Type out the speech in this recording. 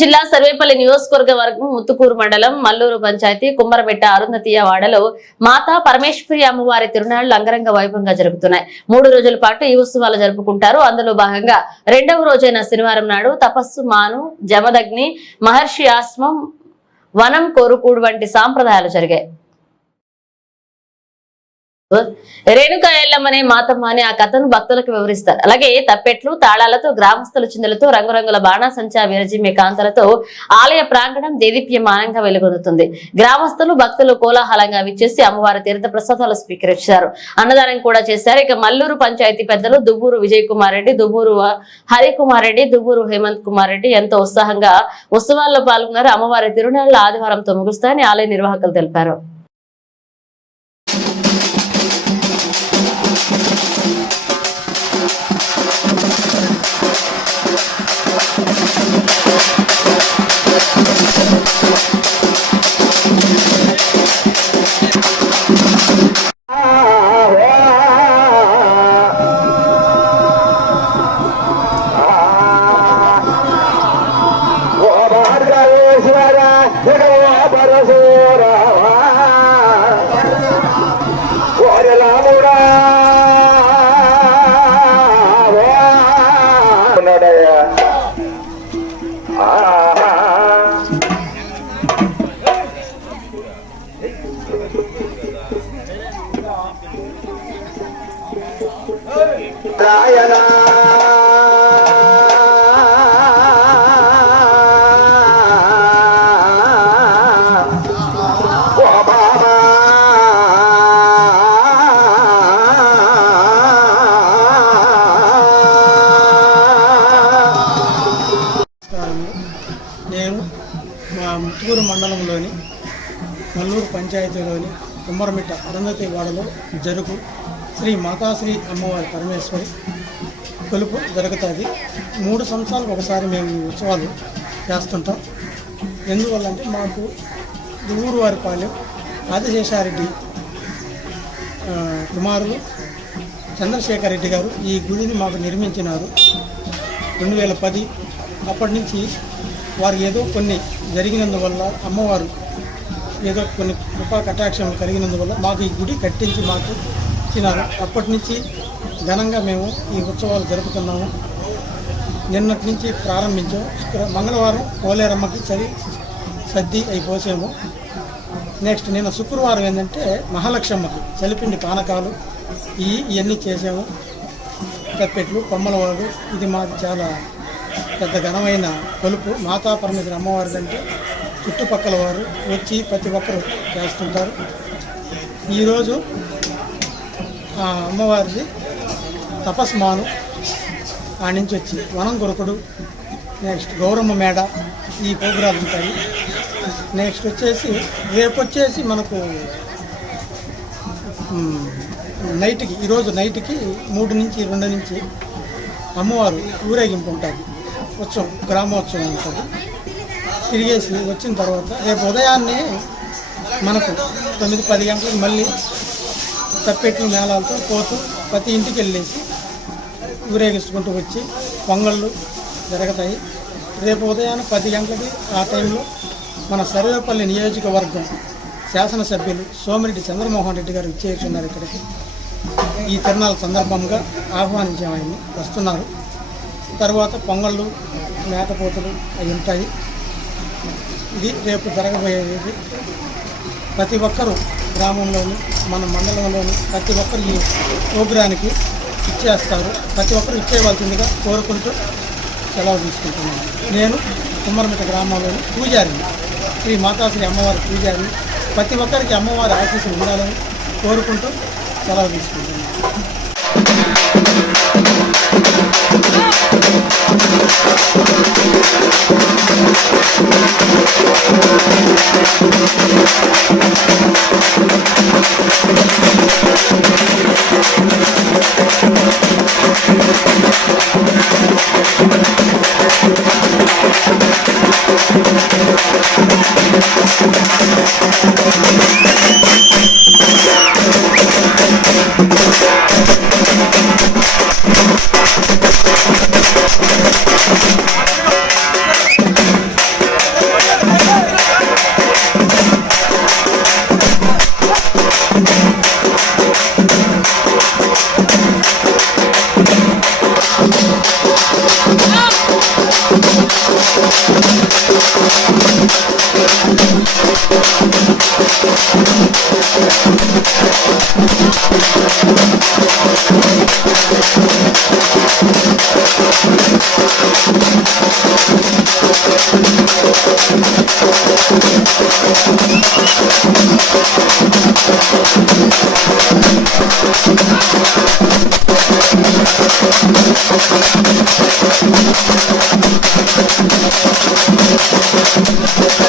జిల్లా సర్వేపల్లి నియోజకవర్గ వర్గం ముత్తుకూరు మండలం మల్లూరు పంచాయతీ కుమ్మరమెట్ట అరుంధతీయ వాడలో మాతా పరమేశ్వరి అమ్మవారి తిరునాళ్ళు అంగరంగ వైభవంగా జరుగుతున్నాయి. మూడు రోజుల పాటు ఈ ఉత్సవాలు జరుపుకుంటారు. అందులో భాగంగా రెండవ రోజైన శనివారం నాడు తపస్సు మాను జమదగ్ని మహర్షి ఆశ్రమం వనం కోరుకూడు వంటి సాంప్రదాయాలు జరిగాయి. రేణుక ఎల్లమ్మనే మాతమ్మ అని ఆ కథను భక్తులకు వివరిస్తారు. అలాగే తప్పెట్లు తాళాలతో గ్రామస్తుల చిందులతో రంగురంగుల బాణాసంచా విరజిమ్మే కాంతలతో ఆలయ ప్రాంగణం దేదీప్యమానంగా వెలుగొందుతుంది. గ్రామస్తులు భక్తులు కోలాహలంగా విచ్చేసి అమ్మవారి తీర్థ ప్రసాదాలు స్వీకరించారు. అన్నదానం కూడా చేశారు. ఇక మల్లూరు పంచాయతీ పెద్దలు దుబ్బూరు విజయ్ కుమార్ రెడ్డి దుబ్బూరు హరికుమార్ రెడ్డి దువ్వూరు హేమంత్ కుమార్ రెడ్డి ఎంతో ఉత్సాహంగా ఉత్సవాల్లో పాల్గొన్నారు. అమ్మవారి తిరునాళ్ళ ఆదివారంతో ముగుస్తాయని ఆలయ నిర్వాహకులు తెలిపారు. రాయనా ఓ నేను మా ముత్తూరు మండలంలోని నల్లూరు పంచాయతీలోని కుమ్మరమిట్ట అరుంధతి వాడలో జరుగు శ్రీ మాతాశ్రీ అమ్మవారి పరమేశ్వరి కొలుపు జరుగుతుంది. మూడు సంవత్సరాలకు ఒకసారి మేము ఉత్సవాలు చేస్తుంటాం. ఎందువల్లంటే మాకు ఊరు వారి పాలెం ఆదిశేషారెడ్డి కుమారులు చంద్రశేఖర్ రెడ్డి గారు ఈ గుడిని మాకు నిర్మించినారు రెండు వేల పది. అప్పటి నుంచి వారు ఏదో కొన్ని జరిగినందువల్ల అమ్మవారు ఏదో కొన్ని కృపా కటాక్షం కలిగినందువల్ల మాకు ఈ గుడి కట్టించి మాకు ఇచ్చినారు అప్పటి నుంచి ఘనంగా మేము ఈ ఉత్సవాలు జరుపుతున్నాము. నిన్నటి నుంచి ప్రారంభించాం. శుక్ర- మంగళవారం పోలేరమ్మకి చరి సర్ది అయి పోసాము. నెక్స్ట్ నిన్న శుక్రవారం ఏంటంటే మహాలక్ష్మమ్మకి చలిపిండి పానకాలు ఈ ఇవన్నీ చేసాము. తప్పెట్లు కొమ్మలవాడు ఇది మాకు చాలా పెద్ద ఘనమైన కొలుపు. మాతా పరమేశ్వరి అమ్మవారి అంటే చుట్టుపక్కల వారు వచ్చి ప్రతి ఒక్కరు చేస్తుంటారు. ఈరోజు అమ్మవారిది తపస్మాను ఆ నుంచి వచ్చి వనం కొరకుడు. నెక్స్ట్ గౌరమ్మ మేడ ఈ ప్రోగ్రాలు ఉంటాయి. నెక్స్ట్ వచ్చేసి రేపు వచ్చేసి మనకు నైట్కి ఈరోజు నైట్కి మూడు నుంచి రెండు నుంచి అమ్మవారు ఊరేగింపు ఉంటుంది. ఉత్సవం గ్రామోత్సవం ఉంటుంది. తిరిగేసి వచ్చిన తర్వాత రేపు ఉదయాన్నే మనకు తొమ్మిది పది గంటలకు మళ్ళీ తప్పెట్లు మేళాలతో పోతూ ప్రతి ఇంటికి వెళ్ళేసి ఊరేగించుకుంటూ వచ్చి పొంగళ్ళు జరుగుతాయి. రేపు ఉదయాన్నే పది గంటలకి ఆ టైంలో మన సర్వేపల్లి నియోజకవర్గం శాసనసభ్యులు సోమిరెడ్డి చంద్రమోహన్ రెడ్డి గారు ఇచ్చేస్తున్నారు ఇక్కడికి. ఈ తిరునాళ్ళ సందర్భంగా ఆహ్వానించాము ఆయన్ని వస్తున్నారు. తర్వాత పొంగళ్ళు మేకపోతలు అవి ఉంటాయి. ఇది రేపు జరగబోయేది. ప్రతి ఒక్కరూ గ్రామంలోని మన మండలంలోని ప్రతి ఒక్కరు ఈ ప్రోగ్రానికి ఇచ్చేస్తారు ప్రతి ఒక్కరు ఇచ్చేయవలసిందిగా కోరుకుంటూ సెలవు తీసుకుంటున్నాను నేను కుమ్మరమిట గ్రామంలోని పూజారిని శ్రీ మాతాశ్రీ అమ్మవారి పూజారిని ప్రతి ఒక్కరికి అమ్మవారి ఆశీస్సులు ఉండాలని కోరుకుంటూ సెలవు తీసుకుంటున్నాను Thank you. ఆ